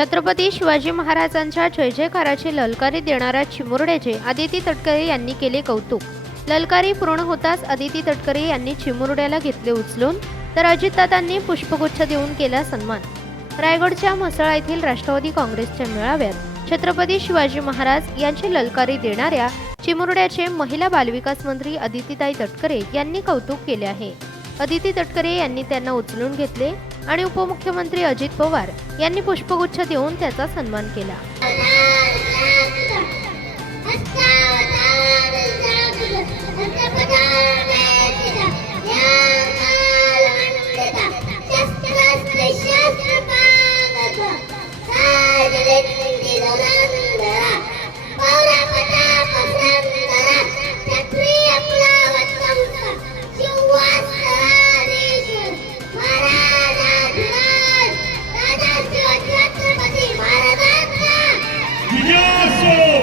छत्रपती शिवाजी महाराजांच्या जय जयकाराची ललकारी देणाऱ्या चिमुरड्याचे आदिती तटकरे यांनी केले कौतुक. ललकारी पूर्ण होताच आदिती तटकरे यांनी चिमुरड्याला घेतले उचलून तर अजितदादांनी पुष्पगुच्छ देऊन केला सन्मान. रायगडच्या म्हसळा येथील राष्ट्रवादी काँग्रेसच्या मेळाव्यात छत्रपती शिवाजी महाराज यांची ललकारी देणाऱ्या चिमुरड्याचे महिला बालविकास मंत्री अदितीताई तटकरे यांनी कौतुक केले आहे. अदिती तटकरे यांनी त्यांना उचलून घेतले आणि उपमुख्यमंत्री अजित पवार यांनी पुष्पगुच्छ देऊन त्याचा सन्मान केला. Hey!